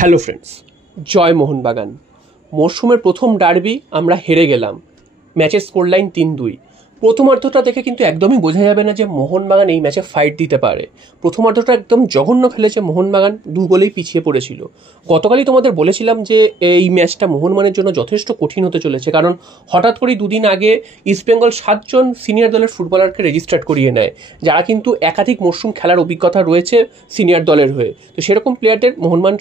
Hello friends, জয় মোহনবাগান। মরশুমের প্রথম derby আমরা হেরে গেলাম। ম্যাচের স্কোর লাইন 3-2। প্রথমার্ধটা দেখে কিন্তু একদমই বোঝা যাবে না যে মোহনবাগান এই ম্যাচে ফাইট দিতে পারে। প্রথমার্ধটা একদম জঘন্য খেলেছে মোহনবাগান, 2 গোলেই পিছিয়ে পড়েছিল। গতকালই তোমাদের বলেছিলাম যে এই ম্যাচটা মোহনবাগানের জন্য যথেষ্ট কঠিন হতে চলেছে, কারণ হঠাৎ করেই 2 দিন আগে ইস্টবেঙ্গল 7 জন সিনিয়র দলের ফুটবলারকে রেজিস্টার্ড করিয়ে নেয়, যারা কিন্তু একাধিক মরশুম খেলার অভিজ্ঞতা রয়েছে সিনিয়র দলের হয়ে। তো সেরকম প্লেয়ারদের মোহনবাগান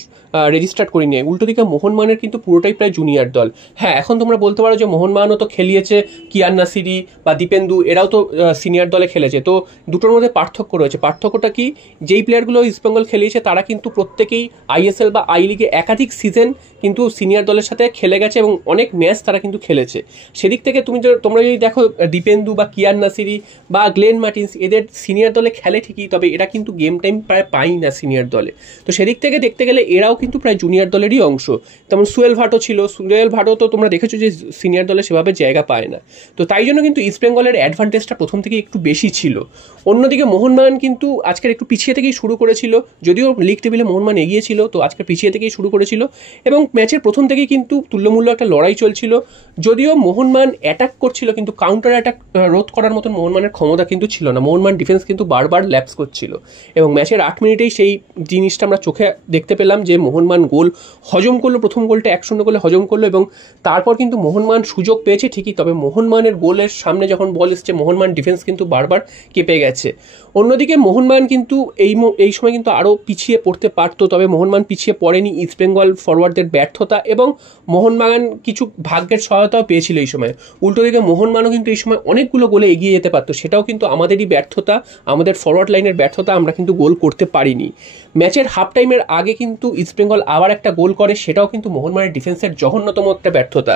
রেজিস্টার্ড করিয়ে নেয়। উল্টো দিকে মোহনবাগানের কিন্তু পুরোটাই প্রায় জুনিয়র দল। হ্যাঁ, এখন তোমরা বলতে পারো যে মোহনবাগানও তো খেলিয়েছে, কিয়ান নাসিরি বা দীপেন্দু, এরাও তো সিনিয়র দলে খেলেছে। তো দুটোর মধ্যে পার্থক্য রয়েছে। পার্থক্যটা কি, যেই প্লেয়ারগুলো ইস্টবেঙ্গল খেলিয়েছে তারা কিন্তু প্রত্যেকেই আইএসএল বা আই লিগে একাধিক সিজন কিন্তু সিনিয়র দলের সাথে খেলে গেছে এবং অনেক ম্যাচ তারা কিন্তু খেলেছে। সেদিক থেকে তোমরা যদি দেখো, দীপেন্দু বা কিয়ান নাসিরি বা গ্লেন মার্টিন্স এদের সিনিয়র দলে খেলে ঠিকই, তবে এরা কিন্তু গেম টাইম প্রায় পাই না সিনিয়র দলে। তো সেদিক থেকে দেখতে গেলে এরাও কিন্তু প্রায় জুনিয়র দলেরই অংশ। তেমন সুয়েল ভাটো ছিল, সুয়েল ভাটো তো তোমরা দেখেছো যে সিনিয়র দলে সেভাবে জায়গা পায় না। তো তাই জন্য কিন্তু ইস্টবেঙ্গলের অ্যাডভান্টেজটা প্রথম থেকে একটু বেশি ছিল। অন্যদিকে মোহনবাগান কিন্তু আজকের একটু পিছিয়ে থেকেই শুরু করেছিল, যদিও লিগ টেবিলে মোহনবাগান এগিয়ে ছিল, তো আজকে পিছিয়ে থেকেই শুরু করেছিল এবং ম্যাচের প্রথম থেকেই কিন্তু তুল্যমূল্য একটা লড়াই চলছিল। যদিও মোহনবাগান অ্যাটাক করছিল, কিন্তু কাউন্টার অ্যাটাক রোধ করার মতন মোহনবাগানের ক্ষমতা কিন্তু ছিল না। মোহনবাগান ডিফেন্স কিন্তু বারবার ল্যাপস করছিল এবং ম্যাচের 8 মিনিটেই সেই জিনিসটা আমরা চোখে দেখতে পেলাম যে মোহনবাগান গোল হজম করলো। প্রথম গোলটা 1-0 গোলে হজম করলো এবং তারপর কিন্তু মোহনবাগান সুযোগ পেয়েছে ঠিকই, তবে মোহনবাগানের গোলের সামনে যখন বল এসছে মোহনবাগান ডিফেন্স কিন্তু বারবার কেঁপে গেছে। অন্যদিকে মোহনবাগান কিন্তু এই সময় কিন্তু আরও পিছিয়ে পড়তে পারতো, তবে মোহনবাগান পিছিয়ে পড়েনি। ইস্টবেঙ্গল ফরওয়ার্ডদের ব্যর্থতা এবং মোহনবাগান কিছু ভাগ্যের সহায়তাও পেয়েছিল এই সময়। উল্টো দিকে মোহনবাগানও কিন্তু এই সময় অনেকগুলো গোলে এগিয়ে যেতে পারতো, সেটাও কিন্তু আমাদেরই ব্যর্থতা, আমাদের ফরওয়ার্ড লাইনের ব্যর্থতা, আমরা কিন্তু গোল করতে পারিনি। ম্যাচের হাফ টাইমের আগে কিন্তু ইস্টবেঙ্গল আবার একটা গোল করে, সেটাও কিন্তু মোহনবাগানের ডিফেন্সের জঘন্যতম একটা ব্যর্থতা।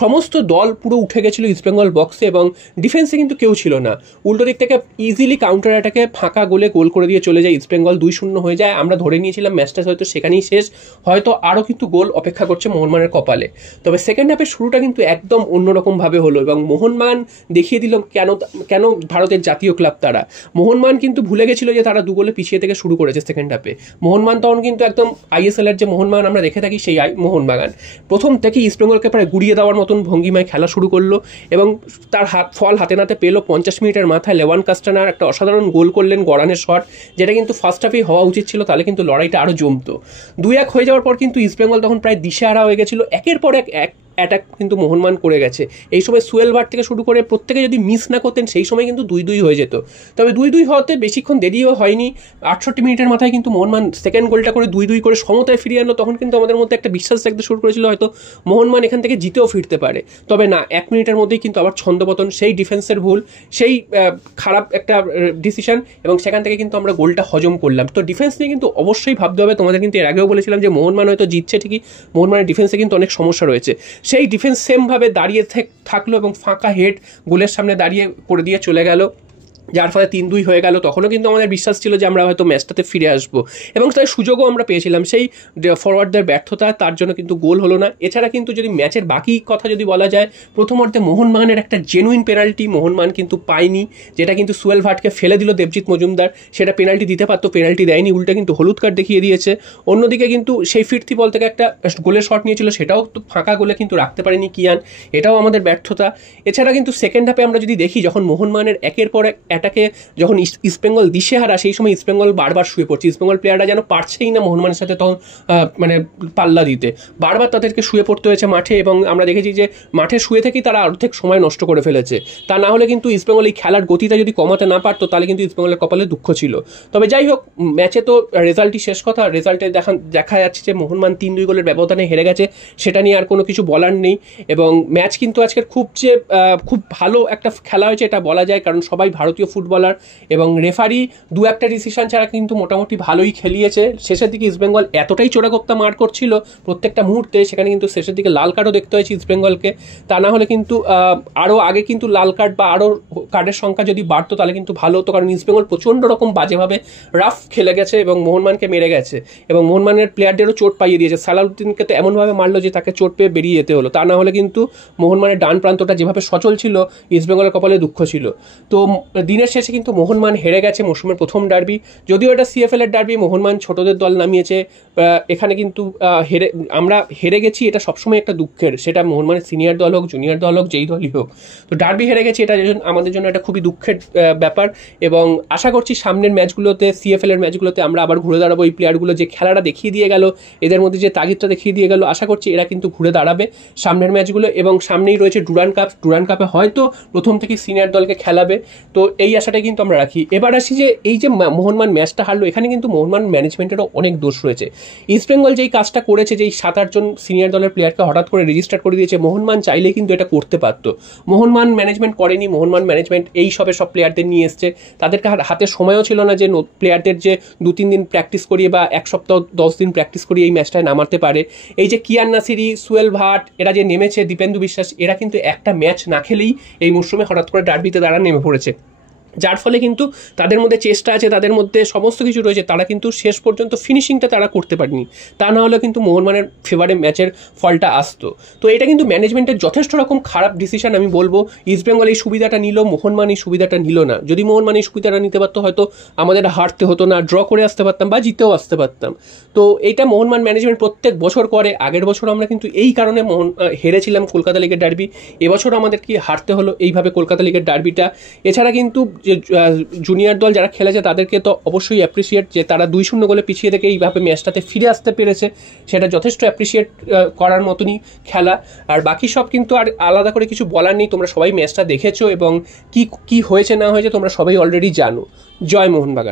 সমস্ত দল পুরো উঠে গেছিল ইস্টবেঙ্গল বক্সে এবং ডিফেন্সে কিন্তু কেউ ছিল না। উল্টো দিক থেকে ইজিলি কাউন্টার অ্যাটাকে ফাঁকা গোলে গোল করে দিয়ে চলে যায় ইস্টবেঙ্গল, 2-0 হয়ে যায়। আমরা ধরে নিয়েছিলাম ম্যাচটা হয়তো সেখানেই শেষ, হয়তো আরও কিন্তু গোল অপেক্ষা করছে মোহনবাগানের কপালে। তবে সেকেন্ড হাফের শুরুটা কিন্তু একদম অন্যরকমভাবে হলো এবং মোহনবাগান দেখিয়ে দিল কেন ভারতের জাতীয় ক্লাব তারা। মোহনবাগান কিন্তু ভুলে গেছিল যে তারা 2 গোলে পিছিয়ে থেকে শুরু করেছে সেকেন্ড হাফে। মোহনবাগান তখন কিন্তু একদম আইএসএল এর যে মোহনবাগান আমরা দেখে থাকি সেই মোহনবাগান প্রথম থেকে ইস্টবেঙ্গলকে প্রায় গুড়িয়ে দেওয়ার মতন ভঙ্গিমায় খেলা শুরু করলো এবং তার ফল হাতে নাতে পেলো। 50 মিনিটের মাথায় লেওয়ান কাস্টানার একটা অসাধারণ গোল করলেন, গড়ানের শট, যেটা কিন্তু ফার্স্ট হাফেই হওয়া উচিত ছিল, তাহলে কিন্তু লড়াইটা আরও জমতো। 2-1 হয়ে যাওয়ার পর কিন্তু ইস্টবেঙ্গল তখন প্রায় দিশেহারা হয়ে গেছিল। একের পর এক অ্যাটাক কিন্তু মোহনবাগান করে গেছে। এই সময় সুয়েল ভাট থেকে শুরু করে প্রত্যেকে যদি মিস না করতেন সেই সময় কিন্তু 2-2 হয়ে যেত। তবে 2-2 হওয়াতে বেশিক্ষণ দেরিও হয়নি। 68 মিনিটের মাথায় কিন্তু মোহনবাগান সেকেন্ড গোলটা করে 2-2 করে সমতায় ফিরিয়ে আনলো। তখন কিন্তু আমাদের মধ্যে একটা বিশ্বাস জাগতে শুরু করেছিল হয়তো মোহনবাগান এখান থেকে জিতেও ফিরতে পারে। তবে না, 1 মিনিটের মধ্যেই কিন্তু আবার ছন্দপতন, সেই ডিফেন্সের ভুল, সেই খারাপ একটা ডিসিশন এবং সেখান থেকে কিন্তু আমরা গোলটা হজম করলাম। তো ডিফেন্স নিয়ে কিন্তু অবশ্যই ভাবতে হবে। তোমাদের কিন্তু এর আগেও বলেছিলাম যে মোহনবাগান হয়তো জিতছে ঠিকই, মোহনবাগানের ডিফেন্সে কিন্তু অনেক সমস্যা রয়েছে। সেই ডিফেন্স সেমভাবে দাঁড়িয়ে থাকলো এবং ফাঁকা হেড গোলের সামনে দাঁড়িয়ে করে দিয়ে চলে গেল, যার ফলে 3-2 হয়ে গেল। তখনও কিন্তু আমাদের বিশ্বাস ছিল যে আমরা হয়তো ম্যাচটাতে ফিরে আসবো এবং তাই সুযোগও আমরা পেয়েছিলাম। সেই ফরওয়ার্ডদের ব্যর্থতা, তার জন্য কিন্তু গোল হলো না। এছাড়া কিন্তু যদি ম্যাচের বাকি কথা যদি বলা যায়, প্রথমার্ধে মোহনবাগানের একটা জেনুইন পেনাল্টি মোহনবাগান কিন্তু পায়নি, যেটা কিন্তু সুয়েল ভাটকে ফেলে দিল দেবজিৎ মজুমদার। সেটা পেনাল্টি দিতে পারতো, পেনাল্টি দেয়নি, উল্টে কিন্তু হলুদ কার্ড দেখিয়ে দিয়েছে। অন্যদিকে কিন্তু সেই ফিরতি বল থেকে একটা গোলের শট নিয়েছিল, সেটাও তো ফাঁকা গোলে কিন্তু রাখতে পারেনি কিয়ান, এটাও আমাদের ব্যর্থতা। এছাড়া কিন্তু সেকেন্ড হাফে আমরা যদি দেখি, যখন মোহনবাগানের একের পর এক অ্যাটাকে যখন ইস্টবেঙ্গল দিশেহারা, সেই সময় ইস্টবেঙ্গল বারবার শুয়ে পড়ছে। ইস্টবেঙ্গল প্লেয়াররা যেন পারছেই না মোহনবাগানের সাথে তখন মানে পাল্লা দিতে, বারবার তাদেরকে শুয়ে পড়তে হয়েছে মাঠে এবং আমরা দেখেছি যে মাঠে শুয়ে থেকেই তারা অর্ধেক সময় নষ্ট করে ফেলেছে। তা না হলে কিন্তু ইস্টবেঙ্গল এই খেলার গতিটা যদি কমাতে না পারতো তাহলে কিন্তু ইস্টবেঙ্গলের কপালে দুঃখ ছিল। তবে যাই হোক, ম্যাচে তো রেজাল্টই শেষ কথা। রেজাল্টে দেখা যাচ্ছে যে মোহনবাগান 3-2 গোলের ব্যবধানে হেরে গেছে, সেটা নিয়ে আর কোনো কিছু বলার নেই। এবং ম্যাচ কিন্তু আজকের খুব ভালো একটা খেলা হয়েছে এটা বলা যায়, কারণ সবাই ভারতীয় ফুটবলার এবং রেফারি 2-1টা ডিসিশন ছাড়া কিন্তু মোটামুটি ভালোই খেলিয়েছে। শেষের দিকে ইস্টবেঙ্গল এতটাই চোরাগোপ্তা মার করছিল প্রত্যেকটা মুহূর্তে, সেখানে কিন্তু শেষের দিকে লাল কার্ডও দেখতে হয়েছে ইস্টবেঙ্গলকে। তা না হলে কিন্তু আরও আগে কিন্তু লাল কার্ড বা আরও কার্ডের সংখ্যা যদি বাড়তো তাহলে কিন্তু ভালো হতো, কারণ ইস্টবেঙ্গল প্রচণ্ড রকম বাজেভাবে রাফ খেলে গেছে এবং মোহনবাগানকে মেরে গেছে এবং মোহনবাগানের প্লেয়ারদেরও চোট পাইয়ে দিয়েছে। সালাউদ্দিনকে তো এমনভাবে মারলো যে তাকে চোট পেয়ে বেরিয়ে যেতে হলো। তা না হলে কিন্তু মোহনবাগানের ডান প্রান্তটা যেভাবে সচল ছিল, ইস্টবেঙ্গলের কপালে দুঃখ ছিল। তো দিনের শেষে কিন্তু মোহনবাগান হেরে গেছে মৌসুমের প্রথম ডার্বি। যদিও এটা সিএফএল এর ডার্বি, মোহনবাগান ছোটদের দল নামিয়েছে, এখানে কিন্তু আমরা হেরে গেছি, এটা সবসময় একটা দুঃখের, সেটা মোহনবাগানের সিনিয়র দল হোক, জুনিয়র দল হোক, যেই দলই হোক। তো ডার্বি হেরে গেছি, এটা আমাদের জন্য একটা খুবই দুঃখের ব্যাপার। এবং আশা করছি সামনের ম্যাচগুলোতে, সিএফএল এর ম্যাচগুলোতে আমরা আবার ঘুরে দাঁড়াবো। এই প্লেয়ারগুলো যে খেলাটা দেখিয়ে দিয়ে গেল, এদের মধ্যে যে তাগিদটা দেখিয়ে দিয়ে গেল, আশা করছি এরা কিন্তু ঘুরে দাঁড়াবে সামনের ম্যাচগুলো। এবং সামনেই রয়েছে ডুরান্ড কাপে হয়তো প্রথম থেকে সিনিয়র দলকে খেলাবে, তো এই আশাটাই কিন্তু আমরা রাখি। এবার আসি যে এই যে মোহনবাগান ম্যাচটা হারলো, এখানে কিন্তু মোহনবাগান ম্যানেজমেন্টেরও অনেক দোষ রয়েছে। ইস্ট বেঙ্গল যেই কাজটা করেছে, যেই 7-8 জন সিনিয়র দলের প্লেয়ারকে হঠাৎ করে রেজিস্টার করে দিয়েছে, মোহনবাগান চাইলে কিন্তু এটা করতে পারতো। মোহনবাগান ম্যানেজমেন্ট করেনি। মোহনবাগান ম্যানেজমেন্ট এই সব প্লেয়ারদের নিয়ে এসছে, তাদেরকে হাতে সময়ও ছিল না যে প্লেয়ারদের যে 2-3 দিন প্র্যাকটিস করিয়ে বা 1 সপ্তাহ 10 দিন প্র্যাকটিস করিয়ে এই ম্যাচটায় নামাতে পারে। এই যে কিয়ান নাসিরি, সুয়েল ভাট, এরা যে নেমেছে, দীপেন্দু বিশ্বাস, এরা কিন্তু একটা ম্যাচ না খেলেই এই মরশুমে হঠাৎ করে ডার্বিতে তারা নেমে পড়েছে, যার ফলে কিন্তু তাদের মধ্যে চেষ্টা আছে, তাদের মধ্যে সমস্ত কিছু রয়েছে, তারা কিন্তু শেষ পর্যন্ত ফিনিশিংটা তারা করতে পারেনি। তা না হলে কিন্তু মোহনবাগানের ফেভারে ম্যাচের ফলটা আসতো। তো এটা কিন্তু ম্যানেজমেন্টের যথেষ্ট রকম খারাপ ডিসিশন আমি বলবো। ইস্টবেঙ্গল এই সুবিধাটা নিল, মোহনবাগান এই সুবিধাটা নিল না। যদি মোহনবাগান এই সুবিধাটা নিতে পারতো, হয়তো আমাদের হারতে হতো না, ড্র করে আসতে পারতাম বা জিতেও আসতে পারতাম। তো এইটা মোহনবাগান ম্যানেজমেন্ট প্রত্যেক বছর করে। আগের বছর আমরা কিন্তু এই কারণে হেরেছিলাম কলকাতা লিগের ডার্বি, এবছর আমাদের কি হারতে হলো এইভাবে কলকাতা লিগের ডার্বিটা। এছাড়া কিন্তু যে জুনিয়র দল যারা খেলেছে তাদেরকে তো অবশ্যই অ্যাপ্রিসিয়েট, যে তারা 2-0 গোলে পিছিয়ে থেকে এইভাবে ম্যাচটাতে ফিরে আসতে পেরেছে, সেটা যথেষ্ট অ্যাপ্রিসিয়েট করার মতনই খেলা। আর বাকি সব কিন্তু আর আলাদা করে কিছু বলার নেই, তোমরা সবাই ম্যাচটা দেখেছো এবং কি কি হয়েছে না হয়েছে তোমরা সবাই অলরেডি জানো। জয় মোহনবাগান।